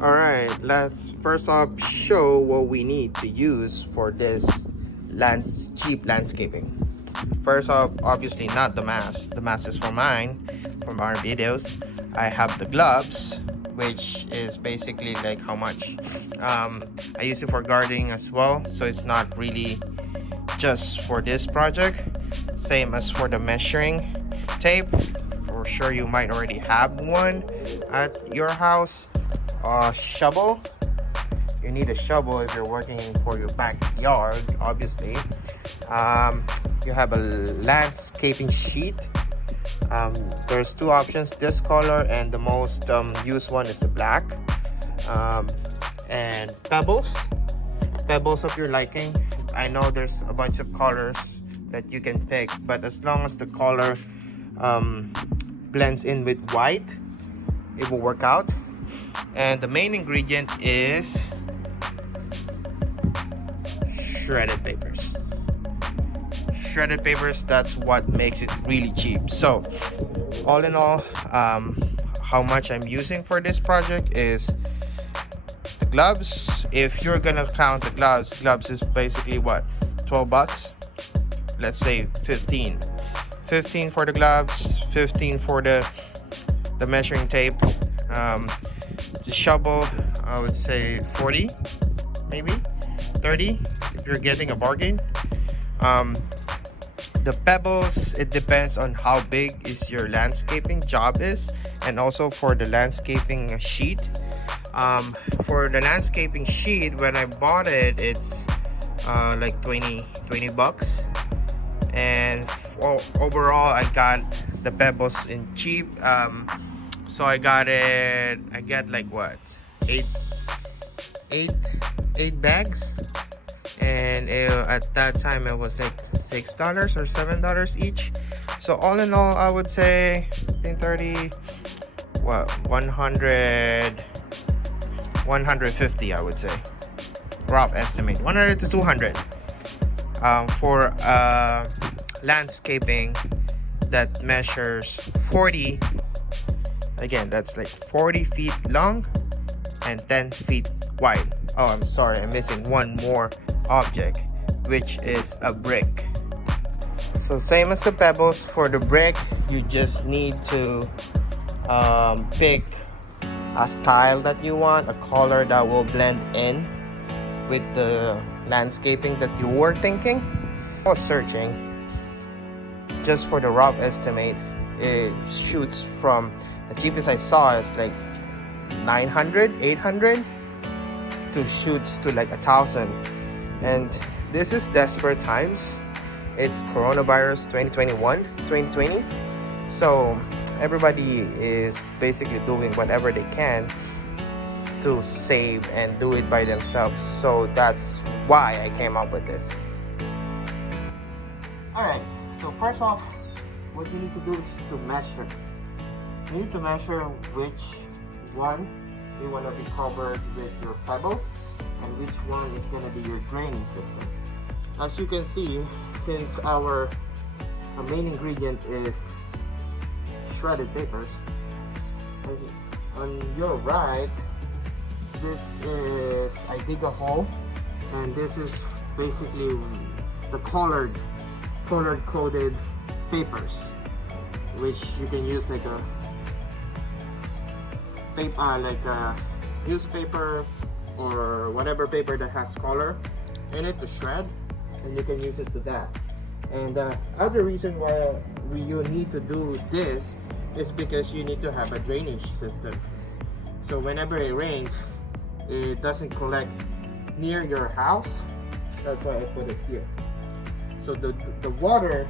Alright, let's first off show what we need to use for this cheap landscaping. First off, obviously not the mask. The mask is for mine, from our videos. I have the gloves, which is basically like how much. I use it for gardening as well, so it's not really just for this project. Same as for the measuring tape. For sure you might already have one at your house. Shovel. You need a shovel if you're working for your backyard, obviously. You have a landscaping sheet. There's two options, this color and the most used one is the black. And pebbles of your liking. I know there's a bunch of colors that you can pick, but as long as the color blends in with white, it will work out. And the main ingredient is shredded papers. Shredded papers, that's what makes it really cheap. So all in all, how much I'm using for this project is the gloves. If you're gonna count the gloves is basically what, 12 bucks. Let's say 15 for the gloves, 15 for the measuring tape. The shovel, I would say 40, maybe 30 if you're getting a bargain. The pebbles, it depends on how big is your landscaping job is, and also for the landscaping sheet. For the landscaping sheet, when I bought it, it's like 20 bucks. And overall, I got the pebbles in cheap. So I got like what, eight bags, and at that time it was like $6 or $7 each. So all in all, I would say 30, what, 150, I would say, rough estimate, 100 to 200 for landscaping that measures 40. Again, that's like 40 feet long and 10 feet wide. Oh, I'm sorry, I'm missing one more object, which is a brick. So same as the pebbles, for the brick, you just need to pick a style that you want, a color that will blend in with the landscaping that you were thinking. I was searching just for the rough estimate. It shoots from, the cheapest I saw is like 900, 800 to shoots to like 1,000. And this is desperate times. It's coronavirus 2020. So everybody is basically doing whatever they can to save and do it by themselves. So that's why I came up with this. Alright, so first off, what you need to do is to measure. You need to measure which one you want to be covered with your pebbles and which one is going to be your draining system. As you can see, since our main ingredient is shredded papers, on your right, this is, I dig a hole, and this is basically the colored coded papers, which you can use like a paper, like a newspaper or whatever paper that has color in it to shred, and you can use it to that. And the other reason why you need to do this is because you need to have a drainage system. So whenever it rains, it doesn't collect near your house. That's why I put it here. So the water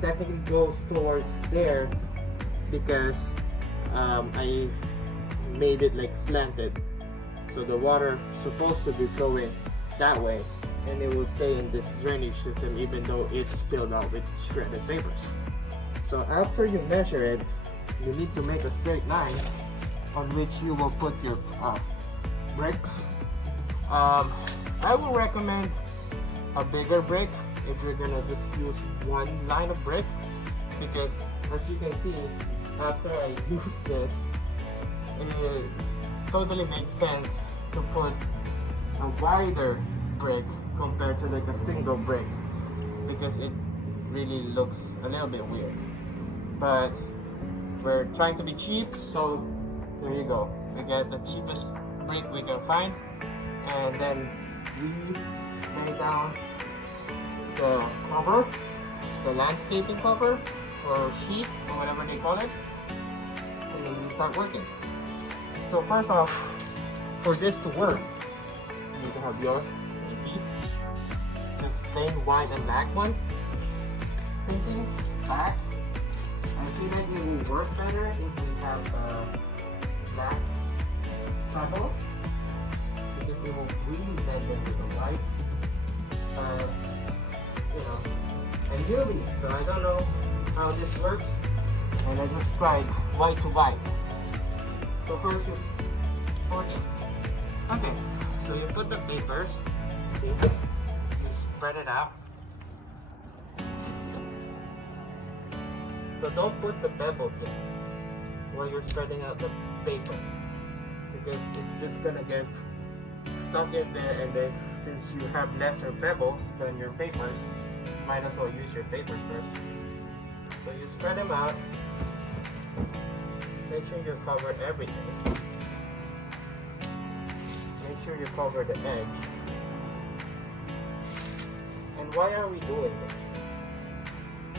technically goes towards there because I made it like slanted. So the water supposed to be flowing that way, and it will stay in this drainage system even though it's filled out with shredded papers. So after you measure it, you need to make a straight line on which you will put your bricks. I will recommend a bigger brick if you're gonna just use one line of brick, because as you can see, after I use this, it totally makes sense to put a wider brick compared to like a single brick, because it really looks a little bit weird. But we're trying to be cheap, so there you go. We get the cheapest brick we can find, and then we lay down the cover, the landscaping cover or sheet or whatever they call it, and then we start working. So first off, for this to work, you need to have your piece, just plain white and black one. Thinking back, I feel like it will work better if we have black pebbles, because it will really blend in with the white. You know, I'm newbie, so I don't know how this works, and I just tried white to white. So first you put, okay, so you put the papers, see, you spread it out. So don't put the pebbles in while you're spreading out the paper, because it's just gonna get stuck in there, and then since you have lesser pebbles than your papers, might as well use your papers first. So you spread them out, make sure you cover everything, make sure you cover the edge. And why are we doing this?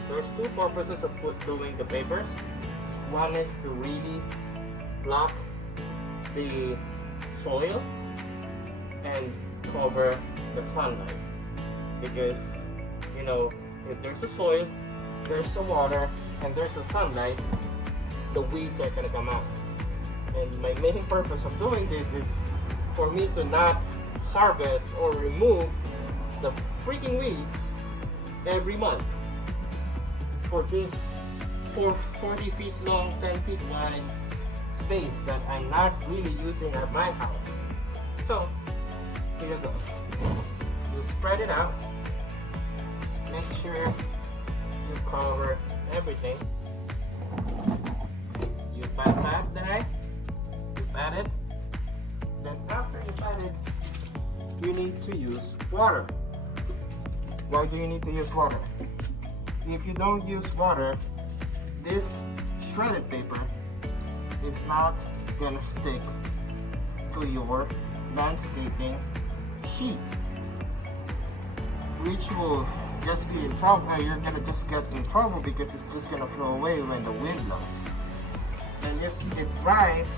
There's two purposes of doing the papers. One is to really block the soil and cover the sunlight, because you know, if there's a soil, there's the water, and there's the sunlight, the weeds are gonna come out. And my main purpose of doing this is for me to not harvest or remove the freaking weeds every month for this 40 feet long, 10 feet wide space that I'm not really using at my house. So here you go. You spread it out. Make sure you cover everything. You pat the egg. You pat it. Then after you pat it, you need to use water. Why do you need to use water? If you don't use water, this shredded paper is not gonna stick to your landscaping sheet, which will just be in trouble. You're gonna just get in trouble because it's just gonna flow away when the wind blows. And if it dries,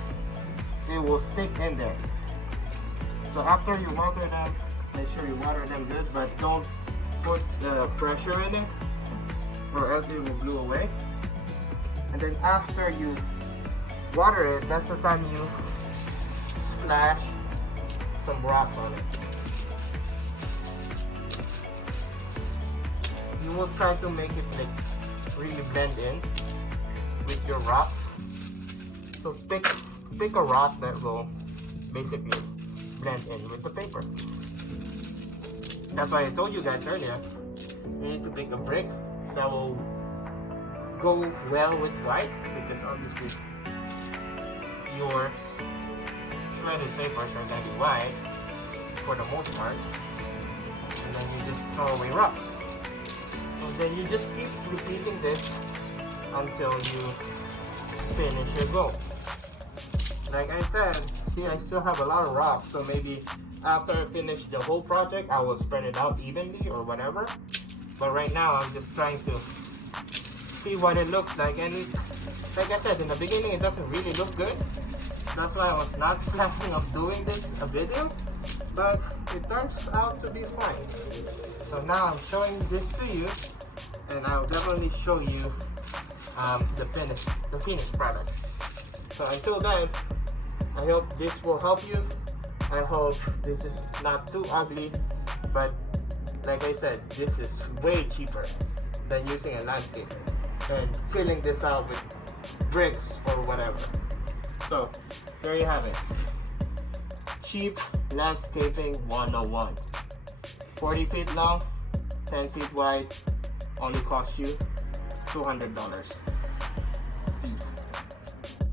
it will stick in there. So after you water them, make sure you water them good, but don't put the pressure in it, or else it will blow away. And then after you water it, that's the time you splash some rocks on it. You will try to make it like really blend in with your rocks. So pick a rock that will basically blend in with the paper. That's why I told you guys earlier, you need to pick a brick that will go well with white, because obviously your shredded papers are gonna be white for the most part, and then you just throw away rocks. And then you just keep repeating this until you finish your goal. Like I said, see, I still have a lot of rocks, so maybe after I finish the whole project, I will spread it out evenly or whatever. But right now, I'm just trying to see what it looks like. And like I said, in the beginning, it doesn't really look good. That's why I was not planning on doing this a video, but it turns out to be fine. So now I'm showing this to you, and I'll definitely show you the finished product. So until then, I hope this will help you. I hope this is not too ugly, but like I said, this is way cheaper than using a landscaper and filling this out with bricks or whatever. So there you have it. Cheap landscaping 101. 40 feet long, 10 feet wide, only cost you $200.